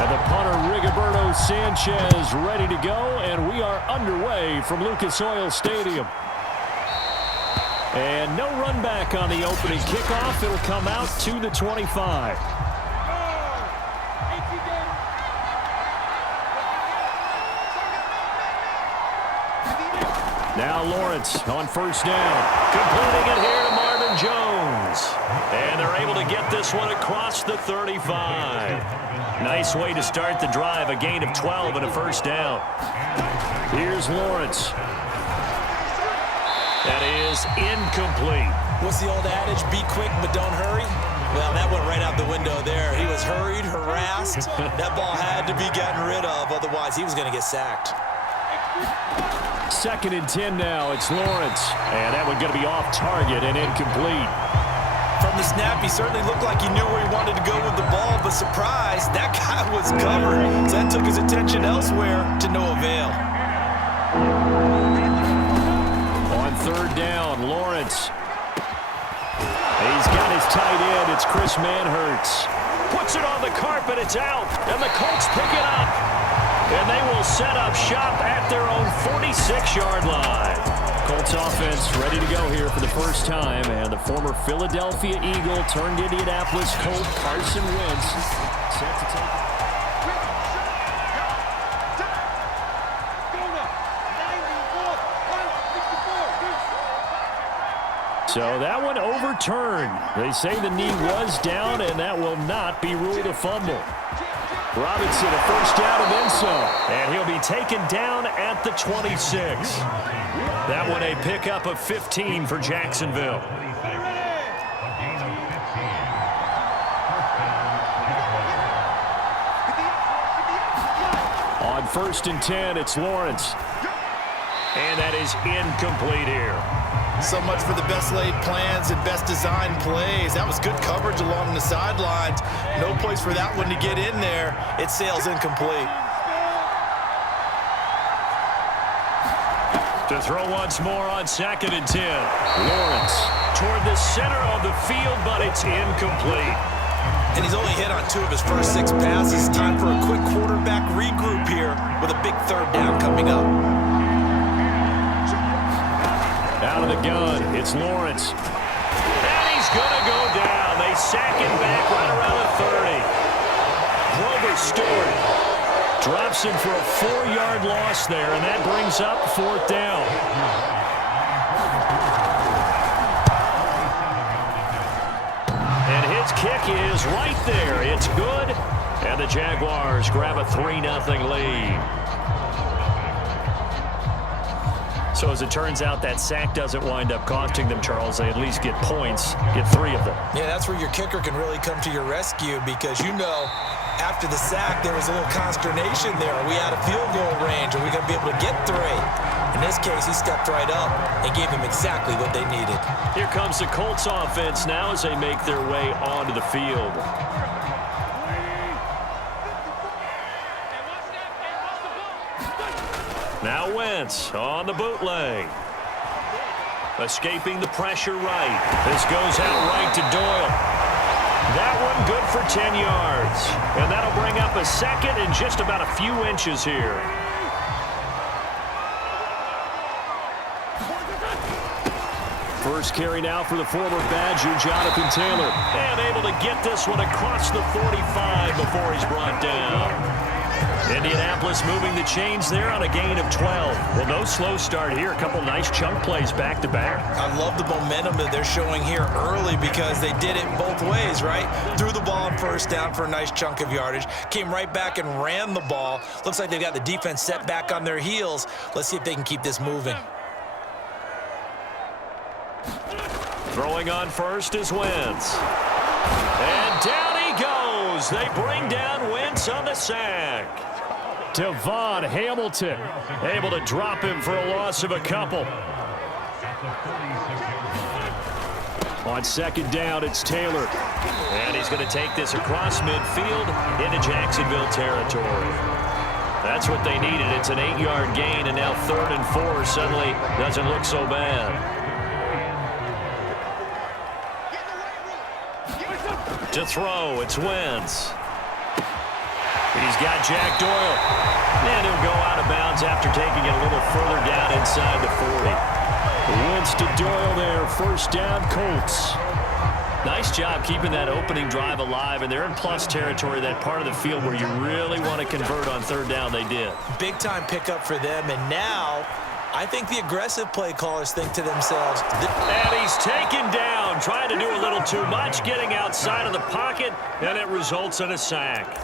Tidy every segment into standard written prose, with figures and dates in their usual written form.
And the punter, Rigoberto Sanchez, ready to go, and we are underway from Lucas Oil Stadium. And no run back on the opening kickoff. It'll come out to the 25. Now Lawrence on first down. Completing it here to Marvin Jones. And they're able to get this one across the 35. Nice way to start the drive. A gain of 12 and a first down. Here's Lawrence. That is incomplete. What's the old adage? Be quick, but don't hurry. Well, that went right out the window there. He was hurried, harassed. That ball had to be gotten rid of. Otherwise, he was going to get sacked. 2nd and 10 now. It's Lawrence. And that one going to be off target and incomplete. From the snap, he certainly looked like he knew where he wanted to go with the ball, but surprise, that guy was covered. So that took his attention elsewhere to no avail. On 3rd down, Lawrence. He's got his tight end. It's Chris Manhertz. Puts it on the carpet. It's out. And the Colts pick it up. And they will set up shop at their own 46-yard line. Colts offense ready to go here for the first time. And the former Philadelphia Eagle turned Indianapolis Colt Carson Wentz set to take. So that one overturned. They say the knee was down, and that will not be ruled a fumble. Robinson, a first down and then some. And he'll be taken down at the 26. That one a pickup of 15 for Jacksonville. On 1st and 10, it's Lawrence. And that is incomplete here. So much for the best laid plans and best designed plays. That was good coverage along the sidelines. No place for that one to get in there. It sails incomplete. To throw once more on 2nd and 10. Lawrence toward the center of the field, but it's incomplete. And he's only hit on 2 of his first 6 passes. Time for a quick quarterback regroup here with a big 3rd down coming up. Out of the gun, it's Lawrence. And he's going to go down. They sack him back right around the 30. Grover Stewart drops him for a 4-yard loss there, and that brings up 4th down. And his kick is right there. It's good. And the Jaguars grab a 3-0 lead. So as it turns out, that sack doesn't wind up costing them, Charles. They at least get points, get 3 of them. Yeah, that's where your kicker can really come to your rescue because, you know, after the sack, there was a little consternation there. Are we out of field goal range? Are we going to be able to get 3? In this case, he stepped right up and gave them exactly what they needed. Here comes the Colts offense now as they make their way onto the field. Now Wentz on the bootleg. Escaping the pressure right. This goes out right to Doyle. That one good for 10 yards. And that'll bring up a 2nd and just about a few inches here. First carry now for the former Badger, Jonathan Taylor. And able to get this one across the 45 before he's brought down. Indianapolis moving the chains there on a gain of 12. Well, no slow start here. A couple nice chunk plays back-to-back. I love the momentum that they're showing here early because they did it both ways, right? Threw the ball on 1st down for a nice chunk of yardage. Came right back and ran the ball. Looks like they've got the defense set back on their heels. Let's see if they can keep this moving. Throwing on first is Wentz. And down he goes. They bring down Wentz on the sack. Devon Hamilton able to drop him for a loss of a couple. On 2nd down, it's Taylor. And he's going to take this across midfield into Jacksonville territory. That's what they needed. It's an 8-yard gain, and now 3rd and 4 suddenly doesn't look so bad. To throw, it's Wentz. He's got Jack Doyle. And he'll go out of bounds after taking it a little further down inside the 40. Wentz to Doyle there. First down, Colts. Nice job keeping that opening drive alive, and they're in plus territory, that part of the field where you really want to convert on third down. They did. Big-time pickup for them, and now I think the aggressive play callers think to themselves. And he's taken down, trying to do a little too much, getting outside of the pocket, and it results in a sack.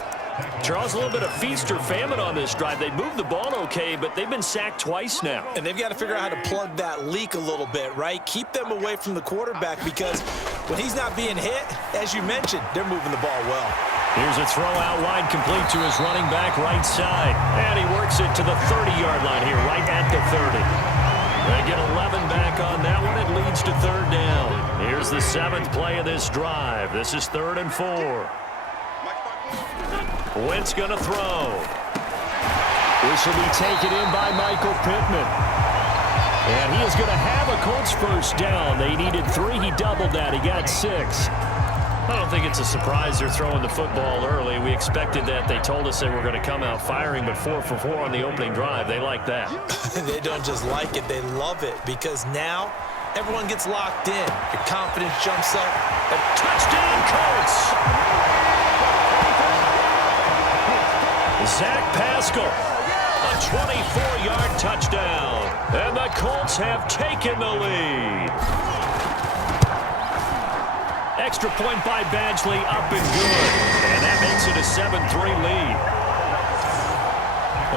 Charles, a little bit of feast or famine on this drive. They moved the ball okay, but they've been sacked twice now. And they've got to figure out how to plug that leak a little bit, right? Keep them away from the quarterback, because when he's not being hit, as you mentioned, they're moving the ball well. Here's a throw out wide, complete to his running back right side. And he works it to the 30-yard line here, right at the 30. They get 11 back on that one. It leads to third down. Here's the 7th play of this drive. This is 3rd and 4. Wentz going to throw. This will be taken in by Michael Pittman. And he is going to have a Colts first down. They needed 3. He doubled that. He got 6. I don't think it's a surprise they're throwing the football early. We expected that. They told us they were going to come out firing, but 4 for 4 on the opening drive. They like that. They don't just like it. They love it, because now everyone gets locked in. Your confidence jumps up. And touchdown, Colts! Zach Pascal, a 24-yard touchdown. And the Colts have taken the lead. Extra point by Badgley, up and good. And that makes it a 7-3 lead.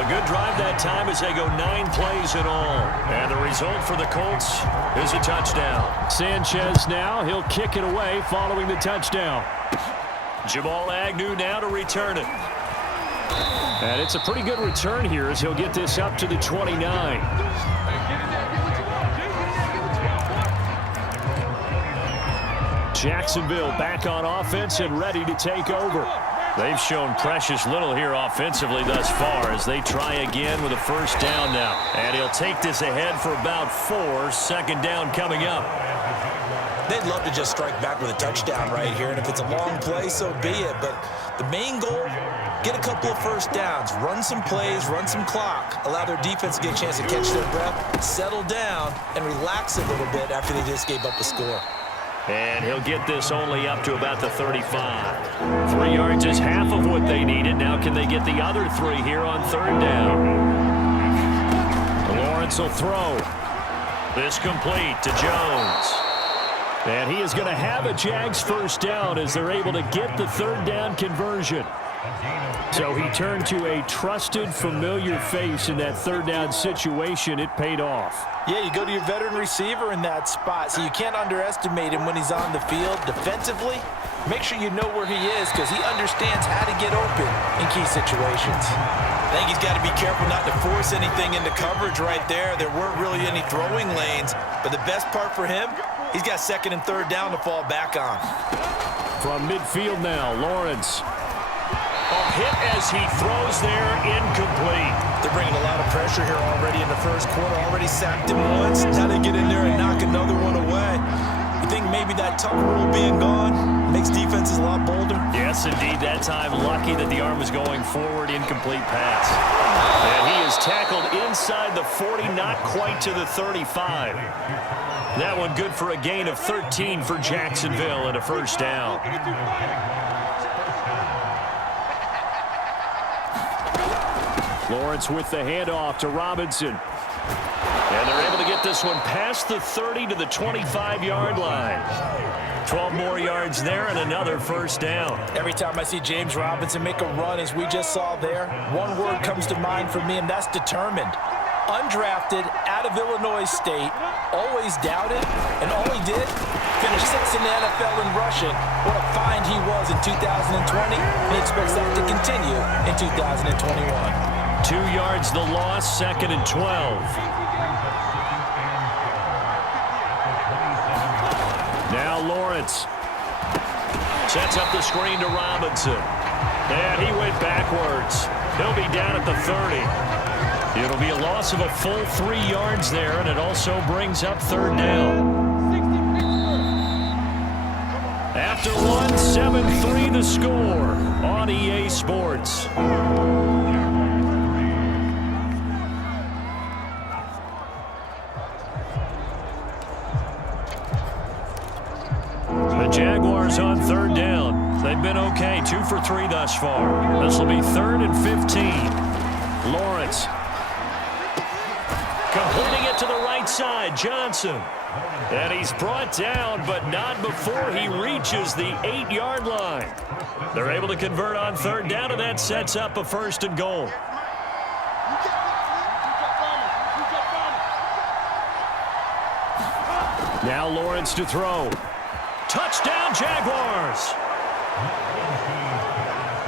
A good drive that time as they go 9 plays in all. And the result for the Colts is a touchdown. Sanchez now, he'll kick it away following the touchdown. Jamal Agnew now to return it. And it's a pretty good return here as he'll get this up to the 29. Jacksonville back on offense and ready to take over. They've shown precious little here offensively thus far as they try again with a first down now. And he'll take this ahead for about 4. 2nd down coming up. They'd love to just strike back with a touchdown right here, and if it's a long play, so be it. But the main goal, get a couple of first downs, run some plays, run some clock, allow their defense to get a chance to catch their breath, settle down, and relax a little bit after they just gave up a score. And he'll get this only up to about the 35. 3 yards is half of what they needed. Now can they get the other 3 here on 3rd down? Lawrence will throw. This complete to Jones. And he is going to have a Jags first down as they're able to get the 3rd down conversion. So he turned to a trusted, familiar face in that 3rd down situation. It paid off. Yeah, you go to your veteran receiver in that spot, so you can't underestimate him when he's on the field. Defensively, make sure you know where he is, because he understands how to get open in key situations. I think he's got to be careful not to force anything into coverage right there. There weren't really any throwing lanes, but the best part for him, he's got 2nd and 3rd down to fall back on. From midfield now, Lawrence. A hit as he throws there, incomplete. They're bringing a lot of pressure here already in the first quarter. Already sacked him once. Now they get in there and knock another one away. You think maybe that tuck rule being gone makes defenses a lot bolder? Yes, indeed. That time, lucky that the arm was going forward. Incomplete pass. And he is tackled inside the 40, not quite to the 35. That one good for a gain of 13 for Jacksonville and a first down. Lawrence with the handoff to Robinson. And they're able to get this one past the 30 to the 25-yard line. 12 more yards there and another first down. Every time I see James Robinson make a run, as we just saw there, one word comes to mind for me, and that's determined. Undrafted, out of Illinois State, always doubted, and all he did, finished 6th in the NFL in rushing. What a find he was in 2020, and he expects that to continue in 2021. 2 yards the loss, 2nd and 12. Now Lawrence sets up the screen to Robinson. And he went backwards. He'll be down at the 30. It'll be a loss of a full 3 yards there, and it also brings up 3rd down. After one, 7-3 the score on EA Sports. The Jaguars on third down. They've been okay, 2 for 3 thus far. This will be 3rd and 15. Lawrence. Completing it to the right side, Johnson. And he's brought down, but not before he reaches the 8-yard line. They're able to convert on third down, and that sets up a 1st and goal. Now Lawrence to throw. Touchdown, Jaguars.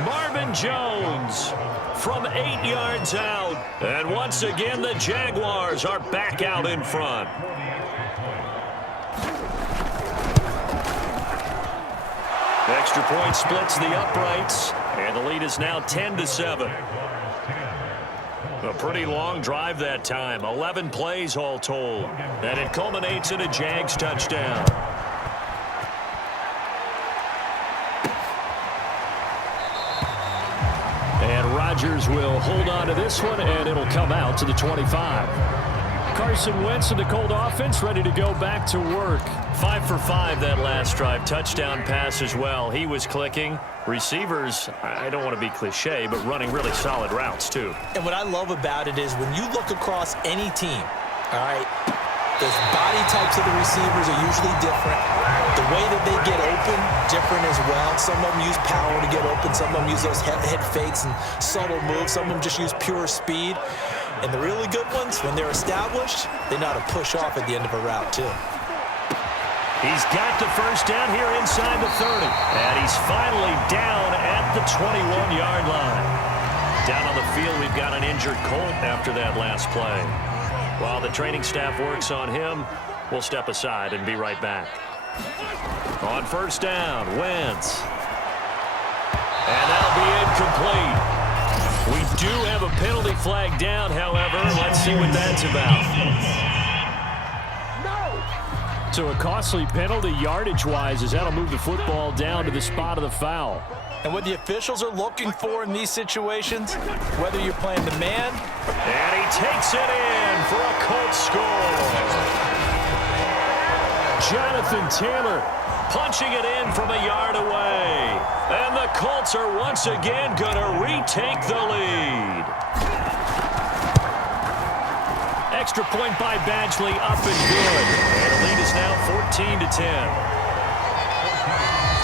Marvin Jones from 8 yards out. And once again, the Jaguars are back out in front. Extra point splits the uprights, and the lead is now 10-7. A pretty long drive that time, 11 plays all told, and it culminates in a Jags touchdown. And Rodgers will hold on to this one, and it'll come out to the 25. Carson Wentz and the Colt offense ready to go back to work. 5 for 5 that last drive. Touchdown pass as well. He was clicking. Receivers, I don't want to be cliche, but running really solid routes too. And what I love about it is when you look across any team, all right, the body types of the receivers are usually different. The way that they get open, different as well. Some of them use power to get open. Some of them use those head fakes and subtle moves. Some of them just use pure speed. And the really good ones, when they're established, they know how to push off at the end of a route, too. He's got the first down here inside the 30. And he's finally down at the 21-yard line. Down on the field, we've got an injured Colt after that last play. While the training staff works on him, we'll step aside and be right back. On first down, Wentz. And that'll be incomplete. We do have a penalty flag down, however. Let's see what that's about. No. So a costly penalty yardage-wise as that'll move the football down to the spot of the foul. And what the officials are looking for in these situations, whether you're playing the man. And he takes it in for a Colts score. Jonathan Taylor punching it in from a yard away. And the Colts are once again going to retake the lead. Extra point by Badgley, up and good. And the lead is now 14-10.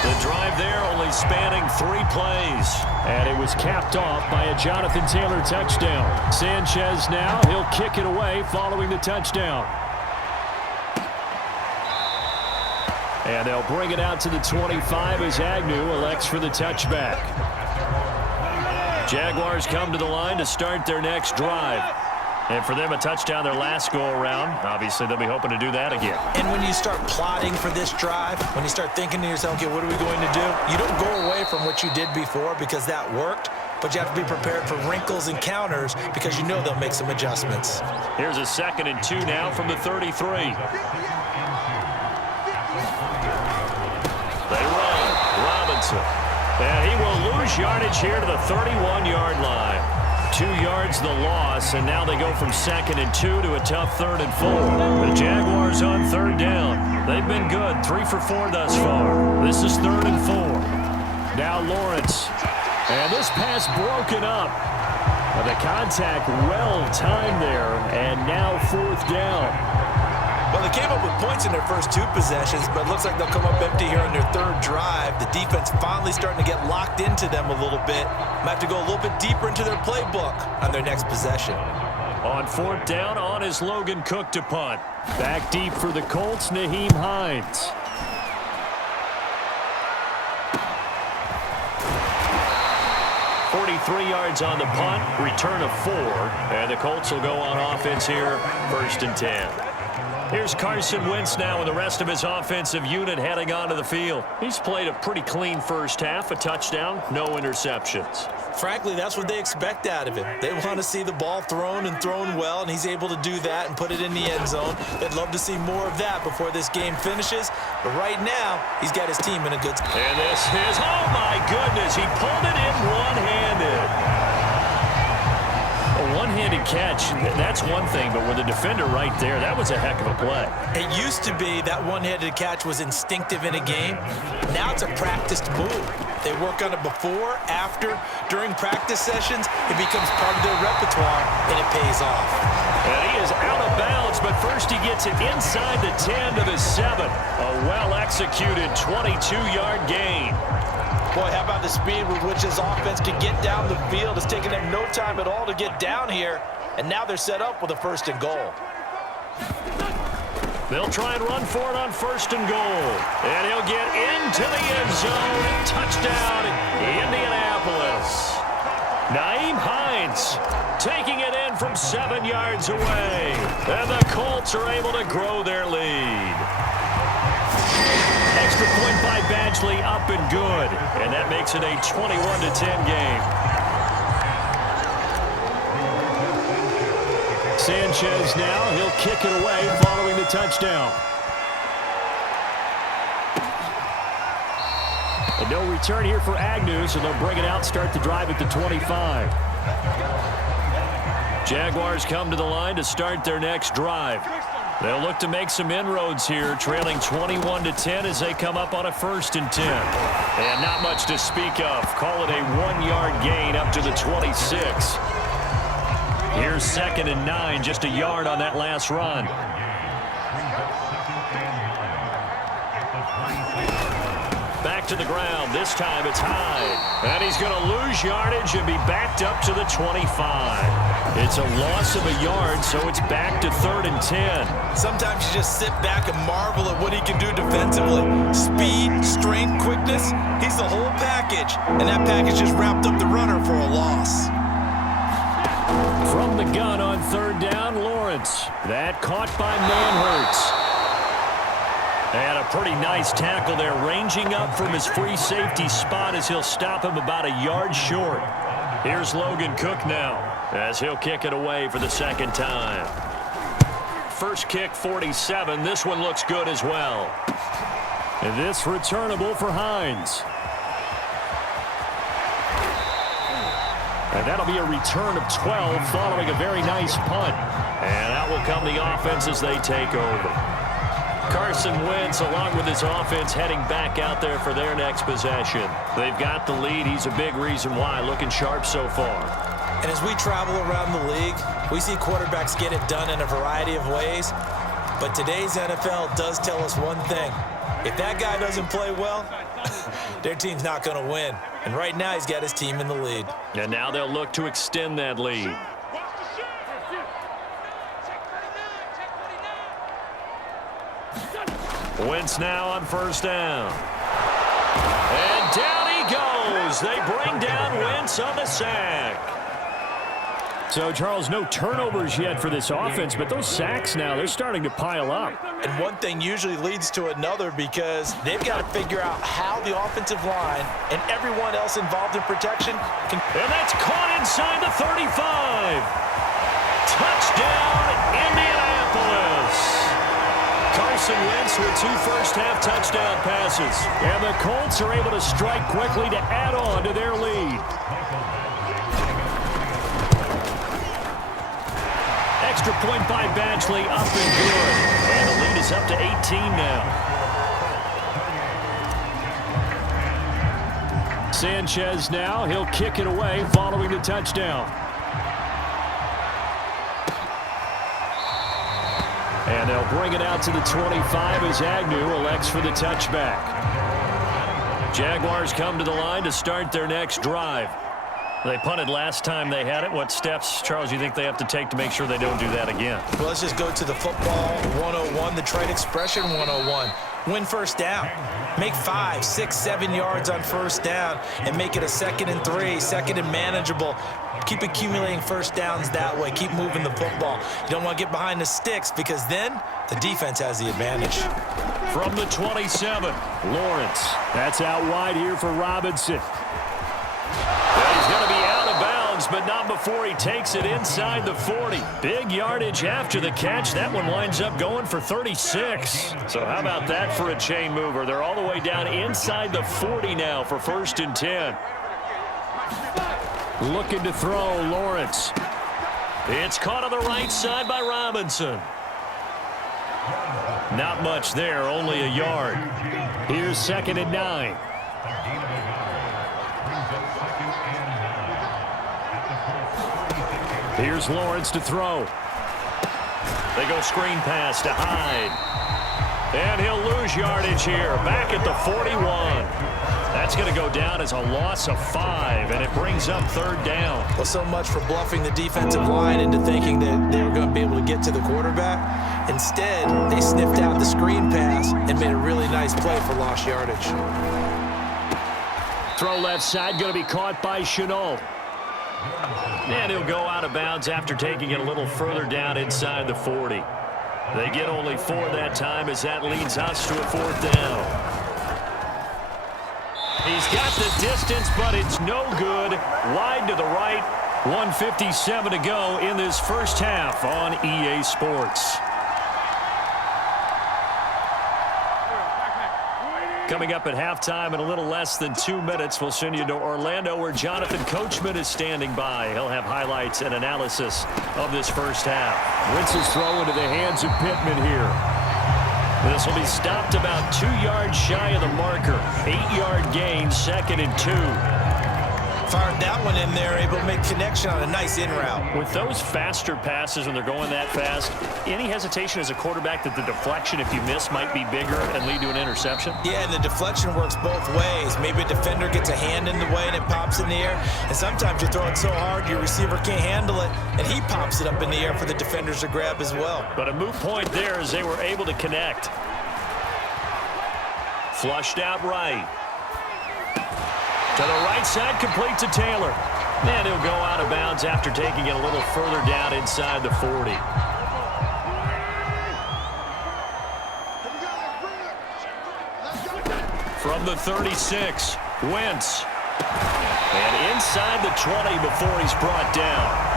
The drive there only spanning 3 plays. And it was capped off by a Jonathan Taylor touchdown. Sanchez now, he'll kick it away following the touchdown. And they'll bring it out to the 25 as Agnew elects for the touchback. Jaguars come to the line to start their next drive. And for them, a touchdown their last go-around. Obviously, they'll be hoping to do that again. And when you start plotting for this drive, when you start thinking to yourself, okay, what are we going to do? You don't go away from what you did before because that worked, but you have to be prepared for wrinkles and counters because you know they'll make some adjustments. Here's a 2nd and 2 now from the 33. They run. Robinson. And he will lose yardage here to the 31-yard line. 2 yards the loss, and now they go from 2nd and 2 to a tough 3rd and 4. The Jaguars on third down. They've been good, 3 for 4 thus far. This is 3rd and 4. Now Lawrence. And this pass broken up. The contact well timed there, and now 4th down. Well, they came up with points in their first 2 possessions, but it looks like they'll come up empty here on their 3rd drive. The defense finally starting to get locked into them a little bit. Might have to go a little bit deeper into their playbook on their next possession. On 4th down, on is Logan Cook to punt. Back deep for the Colts, Nyheim Hines. .43 yards on the punt, return of 4, and the Colts will go on offense here, 1st and 10. Here's Carson Wentz now with the rest of his offensive unit heading onto the field. He's played a pretty clean first half, a touchdown, no interceptions. Frankly, that's what they expect out of him. They want to see the ball thrown and thrown well, and he's able to do that and put it in the end zone. They'd love to see more of that before this game finishes. But right now, he's got his team in a good spot. And this is, oh my goodness, he pulled it in one-handed. A one-handed catch, that's one thing, but with a defender right there, that was a heck of a play. It used to be that one-handed catch was instinctive in a game. Now it's a practiced move. They work on it before, after, during practice sessions. It becomes part of their repertoire, and it pays off. And he is out of bounds, but first he gets it inside the 10 to the 7. A well-executed 22-yard gain. Boy, how about the speed with which this offense can get down the field? It's taken them no time at all to get down here, and now they're set up with a 1st and goal. They'll try and run for it on 1st and goal. And he'll get into the end zone. Touchdown, Indianapolis. Nyheim Hines taking it in from 7 yards away. And the Colts are able to grow their lead. Extra point by Badgley, up and good. And that makes it a 21-10 game. Sanchez now, he'll kick it away following the touchdown. And no return here for Agnew, so they'll bring it out, start the drive at the 25. Jaguars come to the line to start their next drive. They'll look to make some inroads here, trailing 21-10 as they come up on a 1st and 10. And not much to speak of. Call it a 1-yard gain up to the 26. Here's 2nd and 9, just a yard on that last run. Back to the ground. This time it's high. And he's going to lose yardage and be backed up to the 25. It's a loss of a yard, so it's back to 3rd and 10. Sometimes you just sit back and marvel at what he can do defensively. Speed, strength, quickness. He's the whole package. And that package just wrapped up the runner for a loss. From the gun on 3rd down, Lawrence. That caught by Manhurts. And a pretty nice tackle there, ranging up from his free safety spot as he'll stop him about a yard short. Here's Logan Cook now as he'll kick it away for the 2nd time. First kick, 47. This one looks good as well. And this returnable for Hines. And that'll be a return of 12 following a very nice punt. And out will come the offense as they take over. Carson Wentz, along with his offense, heading back out there for their next possession. They've got the lead. He's a big reason why. Looking sharp so far. And as we travel around the league, we see quarterbacks get it done in a variety of ways. But today's NFL does tell us one thing. If that guy doesn't play well, their team's not going to win. And right now, he's got his team in the lead. And now they'll look to extend that lead. Wentz now on 1st down. And down he goes. They bring down Wentz on the sack. So, Charles, no turnovers yet for this offense, but those sacks now, they're starting to pile up. And one thing usually leads to another because they've got to figure out how the offensive line and everyone else involved in protection can... And that's caught inside the 35. Touchdown, Indianapolis. Carson Wentz with 2 first-half touchdown passes. And the Colts are able to strike quickly to add on to their lead. Extra point by Badgley, up and good. And the lead is up to 18 now. Sanchez now, he'll kick it away following the touchdown. And they'll bring it out to the 25 as Agnew elects for the touchback. Jaguars come to the line to start their next drive. They punted last time they had it. What steps, Charles, you think they have to take to make sure they don't do that again? Well, let's just go to the football 101, the trade expression 101. Win first down. Make 5, 6, 7 yards on first down and make it a 2nd and 3, 2nd and manageable. Keep accumulating first downs that way. Keep moving the football. You don't want to get behind the sticks because then the defense has the advantage. From the 27, Lawrence. That's out wide here for Robinson. He's going to be out of bounds, but not before he takes it inside the 40. Big yardage after the catch. That one winds up going for 36. So how about that for a chain mover? They're all the way down inside the 40 now for 1st and 10. Looking to throw, Lawrence. It's caught on the right side by Robinson. Not much there, only a yard. Here's 2nd and 9. Here's Lawrence to throw. They go screen pass to Hyde. And he'll lose yardage here, back at the 41. That's going to go down as a loss of 5, and it brings up 3rd down. Well, so much for bluffing the defensive line into thinking that they were going to be able to get to the quarterback. Instead, they sniffed out the screen pass and made a really nice play for lost yardage. Throw left side, going to be caught by Chenault. And he'll go out of bounds after taking it a little further down inside the 40. They get only 4 that time as that leads us to a 4th down. He's got the distance, but it's no good. Wide to the right. 1:57 to go in this first half on EA Sports. Coming up at halftime in a little less than 2 minutes, we'll send you to Orlando where Jonathan Coachman is standing by. He'll have highlights and analysis of this first half. Wentz's throw into the hands of Pittman here. This will be stopped about 2 yards shy of the marker. 8-yard gain, 2nd and 2. Fired that one in there, able to make connection on a nice in route. With those faster passes when they're going that fast, any hesitation as a quarterback that the deflection, if you miss, might be bigger and lead to an interception? Yeah, and the deflection works both ways. Maybe a defender gets a hand in the way and it pops in the air. And sometimes you throw it so hard your receiver can't handle it, and he pops it up in the air for the defenders to grab as well. But a moot point there as they were able to connect. Flushed out right. To the right side, complete to Taylor. And he'll go out of bounds after taking it a little further down inside the 40. From the 36, Wentz. And inside the 20 before he's brought down.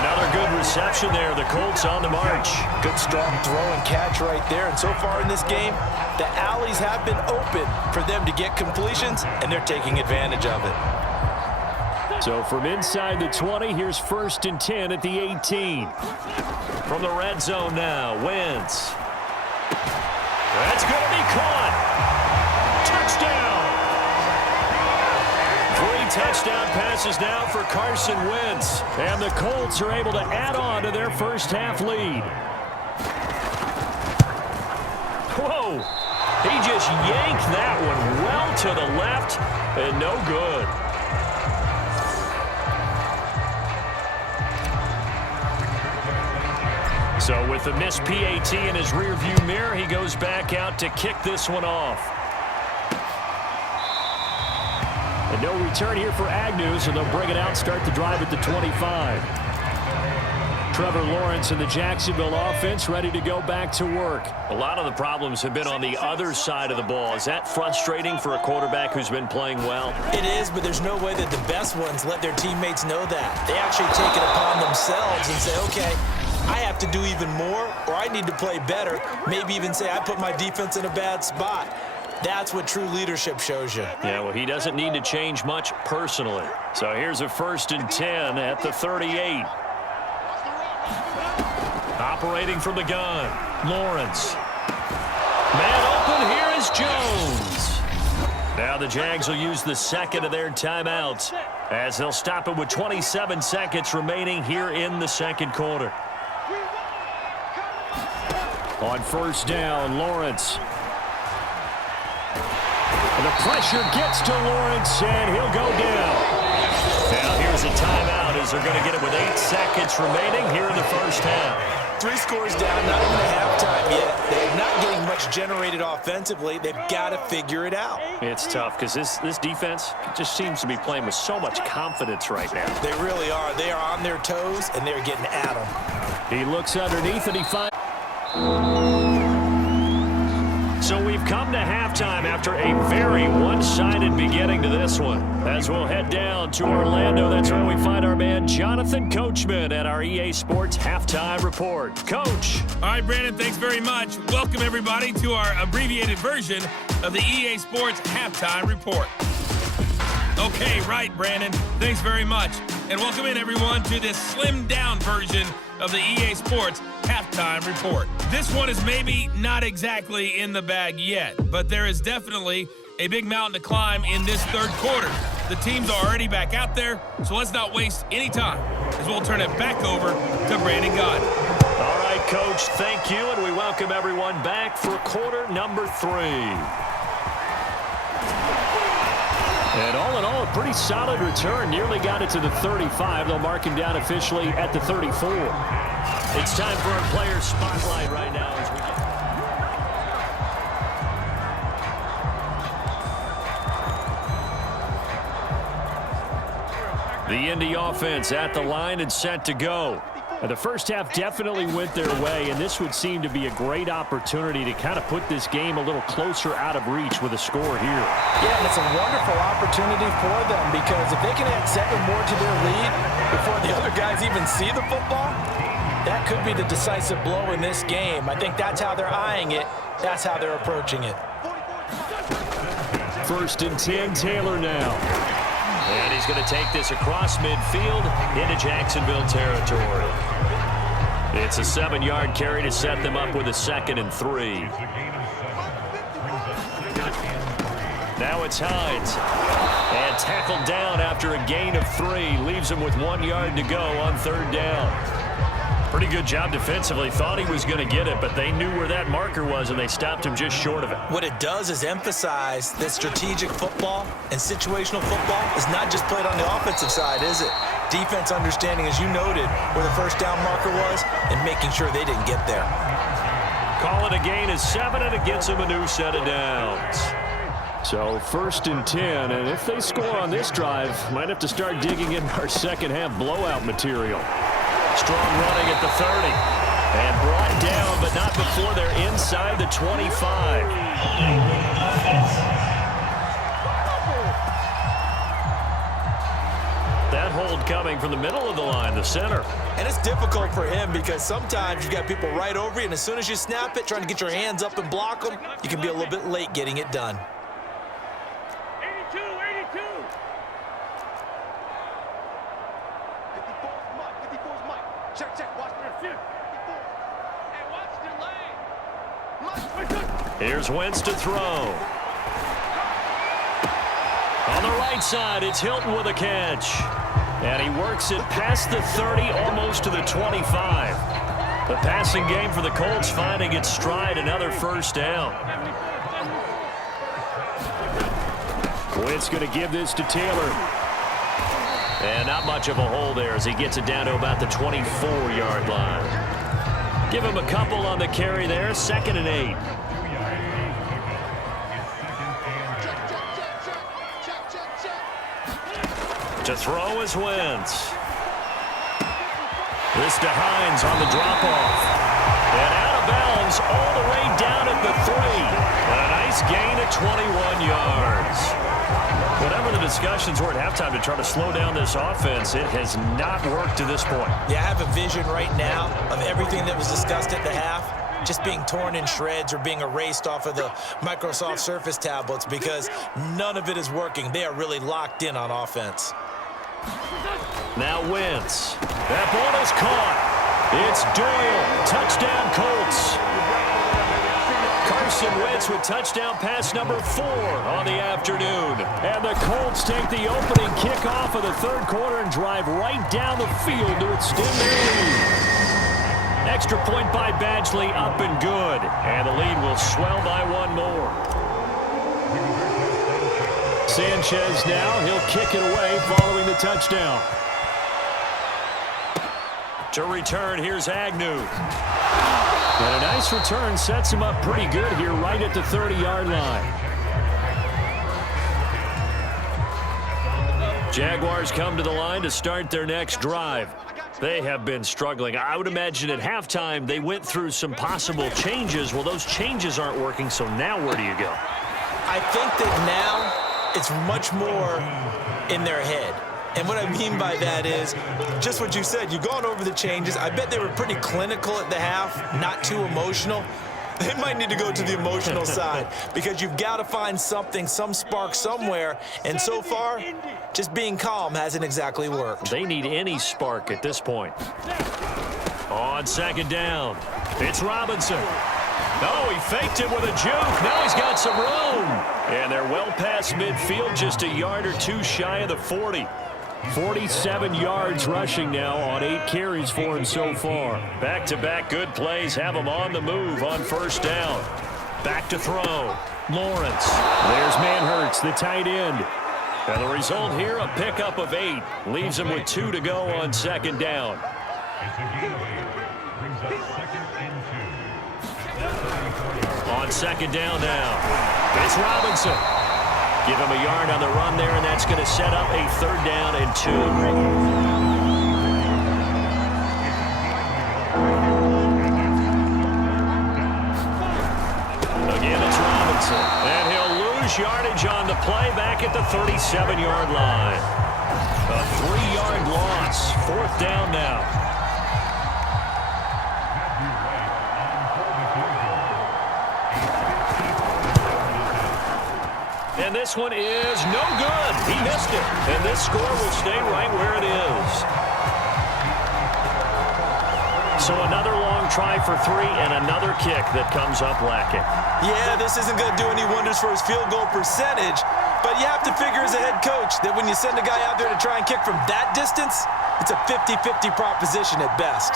Another good reception there. The Colts on the march. Good strong throw and catch right there. And so far in this game, the alleys have been open for them to get completions, and they're taking advantage of it. So from inside the 20, here's 1st and 10 at the 18. From the red zone now, Wentz. That's going to be caught. Touchdown. 3 touchdown passes now for Carson Wentz. And the Colts are able to add on to their first half lead. Whoa. He just yanked that one well to the left and no good. So with the missed PAT in his rearview mirror, he goes back out to kick this one off. And no return here for Agnew, so they'll bring it out, start the drive at the 25. Trevor Lawrence and the Jacksonville offense ready to go back to work. A lot of the problems have been on the other side of the ball. Is that frustrating for a quarterback who's been playing well? It is, but there's no way that the best ones let their teammates know that. They actually take it upon themselves and say, okay, I have to do even more, or I need to play better. Maybe even say I put my defense in a bad spot. That's what true leadership shows you. Yeah, well, he doesn't need to change much personally. So here's a 1st and 10 at the 38. Operating from the gun, Lawrence. Man open, here is Jones. Now the Jags will use the second of their timeouts as they'll stop it with 27 seconds remaining here in the second quarter. On 1st down, Lawrence. And the pressure gets to Lawrence, and he'll go down. Now here's a timeout as they're going to get it with 8 seconds remaining here in the first half. 3 scores down, not even a halftime yet. They're not getting much generated offensively. They've got to figure it out. It's tough because this defense just seems to be playing with so much confidence right now. They really are. They are on their toes, and they're getting at them. He looks underneath, and he finds... So we've come to halftime after a very one-sided beginning to this one. As we'll head down to Orlando, that's where we find our man Jonathan Coachman at our EA Sports Halftime Report. Coach. All right, Brandon, thanks very much. Welcome, everybody, to our abbreviated version of the EA Sports Halftime Report. Okay, right, Brandon. Thanks very much. And welcome in, everyone, to this slimmed-down version of the EA Sports Halftime Report. This one is maybe not exactly in the bag yet, but there is definitely a big mountain to climb in this third quarter. The teams are already back out there, so let's not waste any time, as we'll turn it back over to Brandon Gaudin. All right, Coach, thank you, and we welcome everyone back for quarter number 3. And all in all, a pretty solid return. Nearly got it to the 35. They'll mark him down officially at the 34. It's time for our player spotlight right now. The Indy offense at the line and set to go. And the first half definitely went their way, and this would seem to be a great opportunity to kind of put this game a little closer out of reach with a score here. Yeah, and it's a wonderful opportunity for them because if they can add 7 more to their lead before the other guys even see the football, that could be the decisive blow in this game. I think that's how they're eyeing it. That's how they're approaching it. 1st and 10, Taylor now. And he's going to take this across midfield into Jacksonville territory. It's a 7-yard carry to set them up with a 2nd and 3. Now it's Hines. And tackled down after a gain of 3. Leaves him with 1 yard to go on 3rd down. Pretty good job defensively. Thought he was going to get it, but they knew where that marker was, and they stopped him just short of it. What it does is emphasize that strategic football and situational football is not just played on the offensive side, is it? Defense understanding, as you noted, where the 1st down marker was and making sure they didn't get there. Call it a gain of 7, and it gets him a new set of downs. So 1st and 10, and if they score on this drive, might have to start digging in our second half blowout material. Strong running at the 30. And brought down, but not before they're inside the 25. That hold coming from the middle of the line, the center. And it's difficult for him because sometimes you got people right over you, and as soon as you snap it, trying to get your hands up and block them, you can be a little bit late getting it done. 82, 82. Check, watch their shoot. Hey, watch their lane. Here's Wentz to throw. On the right side, it's Hilton with a catch. And he works it past the 30, almost to the 25. The passing game for the Colts finding its stride, another 1st down. Wentz going to give this to Taylor. And not much of a hole there as he gets it down to about the 24-yard line. Give him a couple on the carry there, 2nd and 8. To throw is Wentz. This to Hines on the drop-off. And out of bounds all the way down at the 3. And a nice gain of 21 yards. Whatever the discussions were at halftime to try to slow down this offense, it has not worked to this point. Yeah, I have a vision right now of everything that was discussed at the half just being torn in shreds or being erased off of the Microsoft Surface tablets because none of it is working. They are really locked in on offense. Now Wentz. That ball is caught. It's Doyle. Touchdown Colts. Carson Wentz with touchdown pass number 4 on the afternoon. And the Colts take the opening kickoff of the 3rd quarter and drive right down the field to extend their lead. Extra point by Badgley, up and good. And the lead will swell by 1 more. Sanchez now, he'll kick it away following the touchdown. To return, here's Agnew. And a nice return sets him up pretty good here right at the 30-yard line. Jaguars come to the line to start their next drive. They have been struggling. I would imagine at halftime they went through some possible changes. Well, those changes aren't working, so now where do you go? I think that now it's much more in their head. And what I mean by that is just what you said. You've gone over the changes. I bet they were pretty clinical at the half, not too emotional. They might need to go to the emotional side because you've got to find something, some spark somewhere. And so far, just being calm hasn't exactly worked. They need any spark at this point. On second down, it's Robinson. No, he faked it with a juke. Now he's got some room. And they're well past midfield, just a yard or two shy of the 40. 47 yards rushing now on 8 carries for him so far. Back-to-back good plays have him on the move on first down. Back to throw. Lawrence. There's Manhertz, the tight end. And the result here, a pickup of 8. Leaves him with 2 to go on second down. On second down now, it's Robinson. Give him a yard on the run there, and that's going to set up a 3rd down and 2. Again, it's Robinson. And he'll lose yardage on the play back at the 37-yard line. A 3-yard loss. 4th down now. And this one is no good. He missed it. And this score will stay right where it is. So another long try for 3 and another kick that comes up lacking. Yeah, this isn't going to do any wonders for his field goal percentage, but you have to figure as a head coach that when you send a guy out there to try and kick from that distance, it's a 50-50 proposition at best.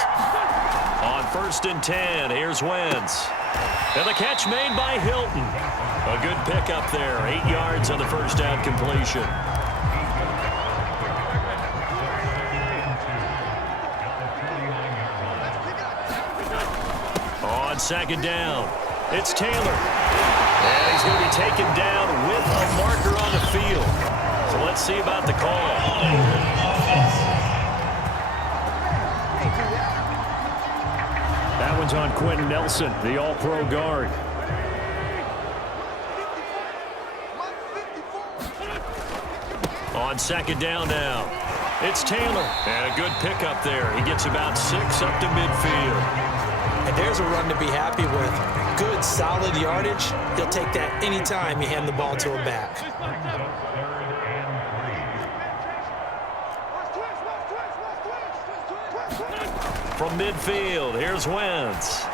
On 1st and 10, here's Wentz. And the catch made by Hilton. A good pickup there. 8 yards on the first down completion. On second down, it's Taylor. And he's going to be taken down with a marker on the field. So let's see about the call. That one's on Quentin Nelson, the all-pro guard. On second down now, it's Taylor. And a good pickup there. He gets about 6 up to midfield. And there's a run to be happy with. Good, solid yardage. He'll take that anytime you hand the ball to a back. From midfield, here's Wentz.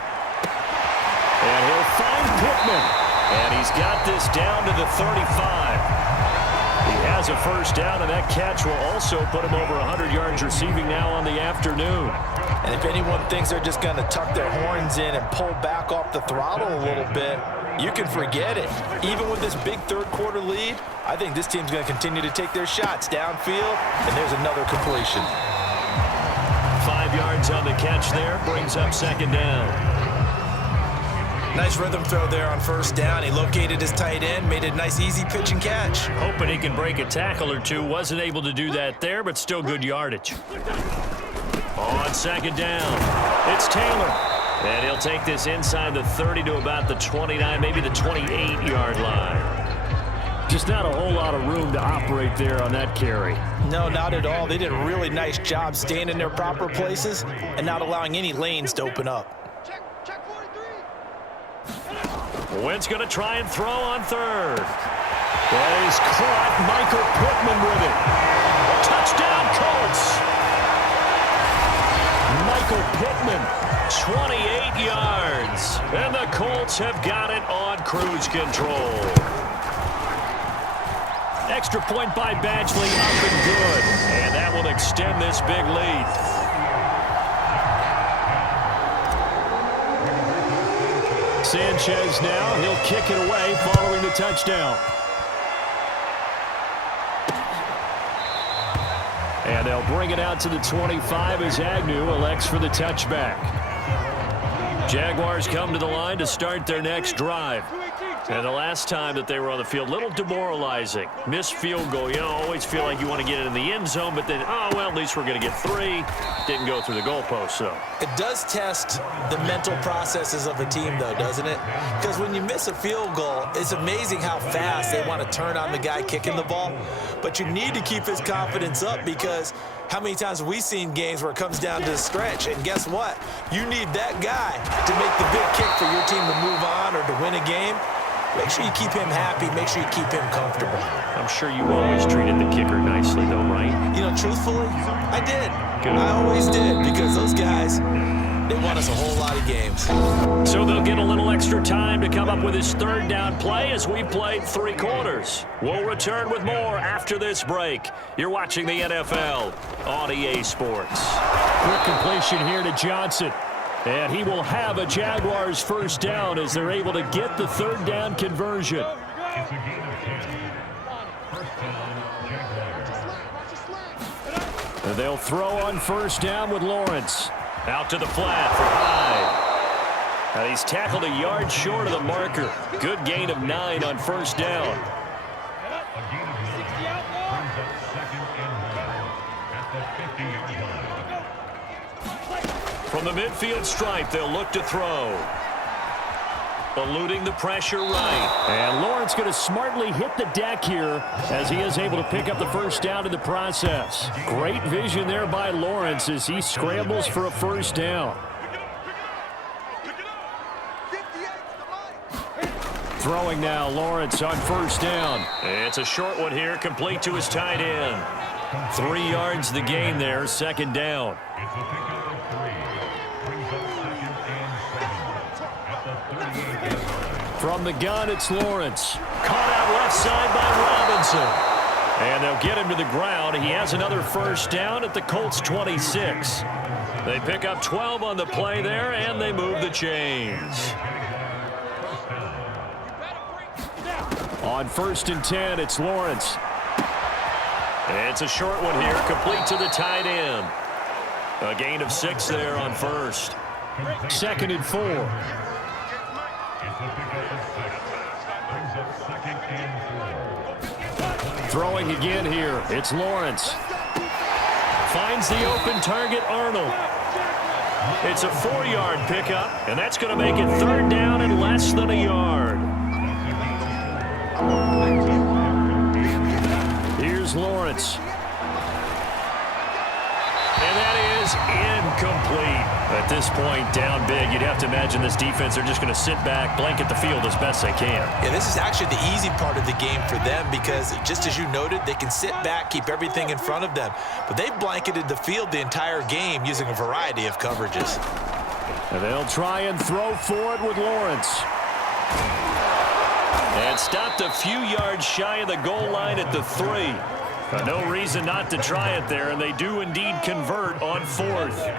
And he'll find Pittman. And he's got this down to the 35. He has a first down, and that catch will also put him over 100 yards receiving now on the afternoon. And if anyone thinks they're just going to tuck their horns in and pull back off the throttle a little bit, you can forget it. Even with this big third-quarter lead, I think this team's going to continue to take their shots downfield, and there's another completion. 5 yards on the catch there, brings up second down. Nice rhythm throw there on first down. He located his tight end, made a nice easy pitch and catch. Hoping he can break a tackle or two. Wasn't able to do that there, but still good yardage. On second down, it's Taylor. And he'll take this inside the 30 to about the 29, maybe the 28-yard line. Just not a whole lot of room to operate there on that carry. No, not at all. They did a really nice job staying in their proper places and not allowing any lanes to open up. Wentz going to try and throw on 3rd. That is caught. Michael Pittman with it. Touchdown, Colts. Michael Pittman, 28 yards. And the Colts have got it on cruise control. Extra point by Badgley, up and good. And that will extend this big lead. Sanchez now, he'll kick it away following the touchdown. And they'll bring it out to the 25 as Agnew elects for the touchback. Jaguars come to the line to start their next drive. And the last time that they were on the field, a little demoralizing. Missed field goal. You know, always feel like you want to get it in the end zone, but then, oh, well, at least we're going to get 3. Didn't go through the goalpost, so. It does test the mental processes of a team, though, doesn't it? Because when you miss a field goal, it's amazing how fast they want to turn on the guy kicking the ball. But you need to keep his confidence up, because how many times have we seen games where it comes down to the stretch? And guess what? You need that guy to make the big kick for your team to move on or to win a game. Make sure you keep him happy. Make sure you keep him comfortable. I'm sure you always treated the kicker nicely, though, right? You know, truthfully, I did. Good. I always did, because those guys, they won us a whole lot of games. So they'll get a little extra time to come up with his third down play as we played 3 quarters. We'll return with more after this break. You're watching the NFL on EA Sports. Quick completion here to Johnson. And he will have a Jaguars first down as they're able to get the third down conversion. And they'll throw on first down with Lawrence. Out to the flat for Hyde. And he's tackled a yard short of the marker. Good gain of 9 on first down. From the midfield stripe, they'll look to throw. Eluding the pressure right. And Lawrence going to smartly hit the deck here as he is able to pick up the first down in the process. Great vision there by Lawrence as he scrambles for a first down. Throwing now, Lawrence on first down. It's a short one here, complete to his tight end. 3 yards the gain there, second down. From the gun, it's Lawrence. Caught out left side by Robinson. And they'll get him to the ground. He has another first down at the Colts 26. They pick up 12 on the play there, and they move the chains. On 1st and 10, it's Lawrence. It's a short one here, complete to the tight end. A gain of 6 there on first. 2nd and 4. Throwing again here, it's Lawrence. Finds the open target, Arnold. It's a 4-yard pickup, and that's going to make it third down and less than a yard. Here's Lawrence. And that is incomplete. At this point, down big, you'd have to imagine this defense, they're just going to sit back, blanket the field as best they can. Yeah, this is actually the easy part of the game for them because, just as you noted, they can sit back, keep everything in front of them. But they blanketed the field the entire game using a variety of coverages. And they'll try and throw for it with Lawrence. And stopped a few yards shy of the goal line at the 3. No reason not to try it there, and they do indeed convert on 4th.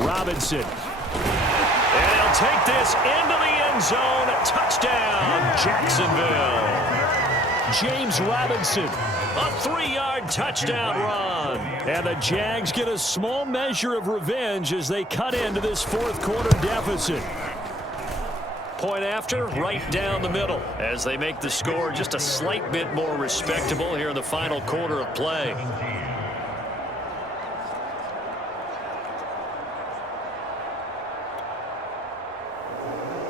Robinson. And he'll take this into the end zone. Touchdown, Jacksonville. James Robinson, a 3-yard touchdown run. And the Jags get a small measure of revenge as they cut into this 4th quarter deficit. Point after, right down the middle as they make the score just a slight bit more respectable here in the final quarter of play.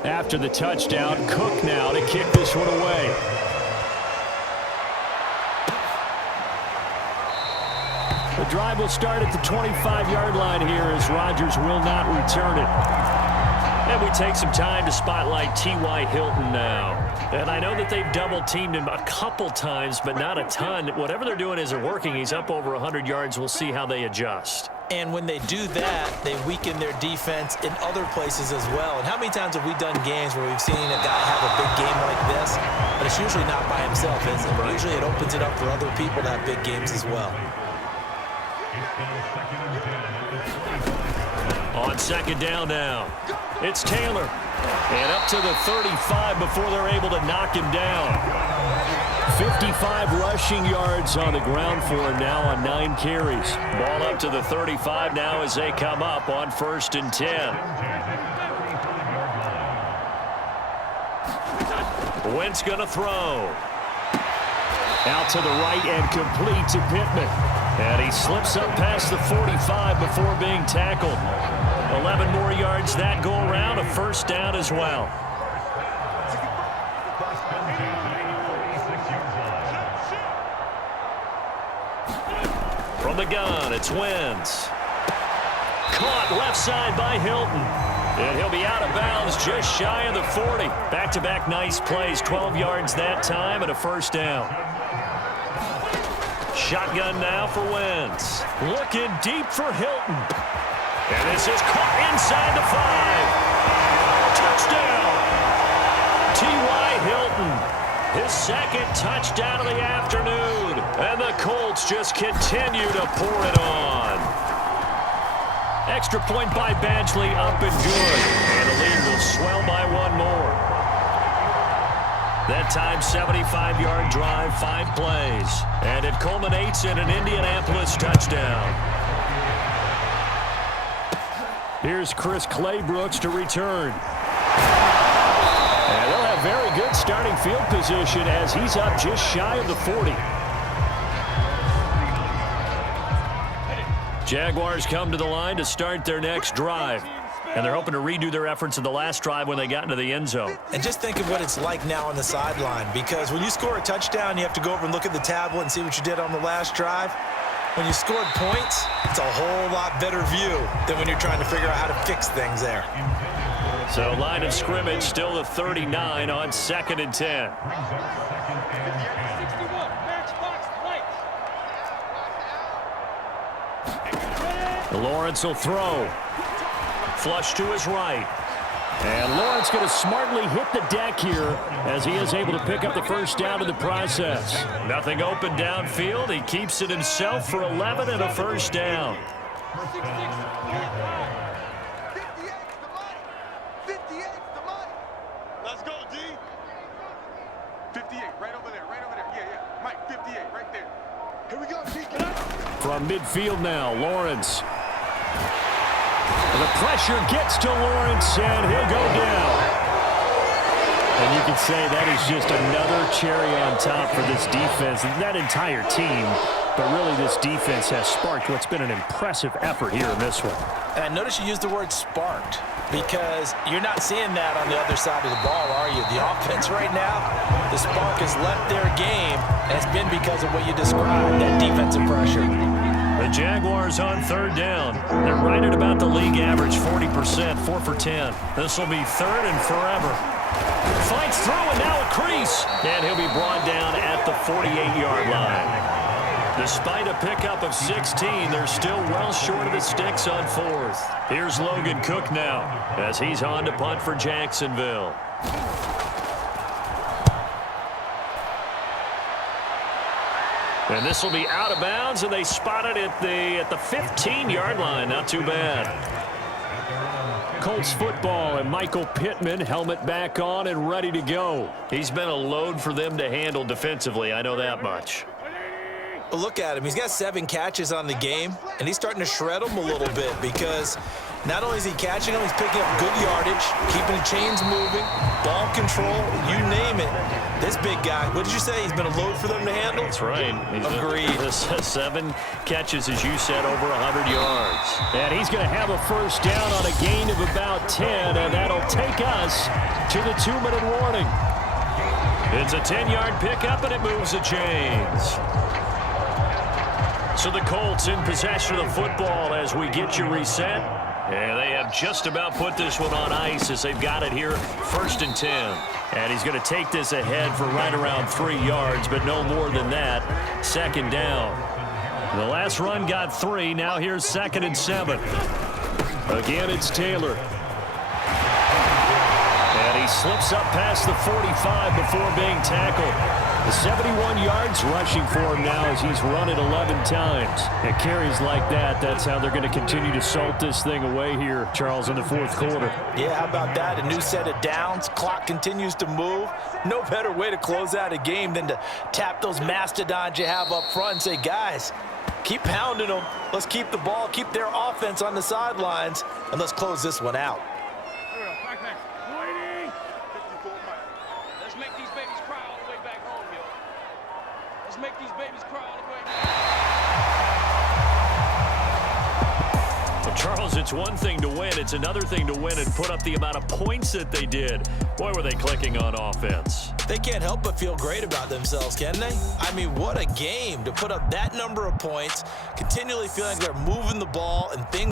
After the touchdown, Cook now to kick this one away. The drive will start at the 25-yard line here as Rodgers will not return it. And we take some time to spotlight T.Y. Hilton now. And I know that they've double-teamed him a couple times, but not a ton. Whatever they're doing isn't working. He's up over 100 yards. We'll see how they adjust. And when they do that, they weaken their defense in other places as well. And how many times have we done games where we've seen a guy have a big game like this, but it's usually not by himself, is it? Right. Usually it opens it up for other people to have big games as well. On 2nd down now, it's Taylor. And up to the 35 before they're able to knock him down. 55 rushing yards on the ground for him now on 9 carries. Ball up to the 35 now as they come up on 1st and 10. Wentz going to throw. Out to the right and complete to Pittman. And he slips up past the 45 before being tackled. 11 more yards that go around, a 1st down as well. From the gun, it's Wentz. Caught left side by Hilton. And he'll be out of bounds just shy of the 40. Back-to-back nice plays, 12 yards that time and a 1st down. Shotgun now for Wentz. Looking deep for Hilton. And this is caught inside the 5. Touchdown. T.Y. Hilton. His 2nd touchdown of the afternoon. And the Colts just continue to pour it on. Extra point by Badgley, up and good. And the lead will swell by 1 more. That time, 75-yard drive, 5 plays. And it culminates in an Indianapolis touchdown. Here's Chris Claybrooks to return. And they'll have very good starting field position as he's up just shy of the 40. Jaguars come to the line to start their next drive. And they're hoping to redo their efforts in the last drive when they got into the end zone. And just think of what it's like now on the sideline, because when you score a touchdown, you have to go over and look at the tablet and see what you did on the last drive. When you scored points, it's a whole lot better view than when you're trying to figure out how to fix things there. So line of scrimmage still the 39 on 2nd and 10. Lawrence will throw. Flush to his right. And Lawrence going to smartly hit the deck here as he is able to pick up the 1st down in the process. Nothing open downfield. He keeps it himself for 11 and a 1st down. 58's the money. Let's go, D. 58, right over there, Yeah. Mike, 58, right there. Here we go, D. From midfield now, Lawrence. The pressure gets to Lawrence, and he'll go down. And you can say that is just another cherry on top for this defense, that entire team. But really, this defense has sparked what's been an impressive effort here in this one. And notice you used the word sparked, because you're not seeing that on the other side of the ball, are you? The offense right now, the spark has left their game, and it's been because of what you described, that defensive pressure. The Jaguars on 3rd down. They're right at about the league average, 40%, 4 for 10. This will be 3rd and forever. Fights through and now a crease. And he'll be brought down at the 48-yard line. Despite a pickup of 16, they're still well short of the sticks on 4th. Here's Logan Cook now as he's on to punt for Jacksonville. And this will be out of bounds, and they spot it at the 15-yard line. Not too bad. Colts football, and Michael Pittman, helmet back on and ready to go. He's been a load for them to handle defensively, I know that much. Well, look at him. He's got 7 catches on the game, and he's starting to shred them a little bit because not only is he catching them, he's picking up good yardage, keeping the chains moving, ball control, you name it. This big guy, what did you say? He's been a load for them to handle? That's right. Agreed. 7 catches, as you said, over 100 yards. And he's going to have a 1st down on a gain of about 10, and that'll take us to the 2-minute warning. It's a 10-yard pickup, and it moves the chains. So the Colts in possession of the football as we get you reset. And they have just about put this one on ice as they've got it here, 1st and 10. And he's going to take this ahead for right around 3 yards, but no more than that. 2nd down. The last run got 3. Now here's 2nd and 7. Again, it's Taylor. And he slips up past the 45 before being tackled. The 71 yards rushing for him now as he's run it 11 times. At carries like that, that's how they're going to continue to salt this thing away here, Charles, in the fourth quarter. Yeah, how about that? A new set of downs. Clock continues to move. No better way to close out a game than to tap those mastodons you have up front and say, guys, keep pounding them. Let's keep the ball, keep their offense on the sidelines, and let's close this one out. Let's make these babies cry all the way back home, yo. Let's make these babies cry all the way back. Well, Charles, it's one thing to win. It's another thing to win and put up the amount of points that they did. Boy, were they clicking on offense. They can't help but feel great about themselves, can they? I mean, what a game to put up that number of points, continually feeling like they're moving the ball and things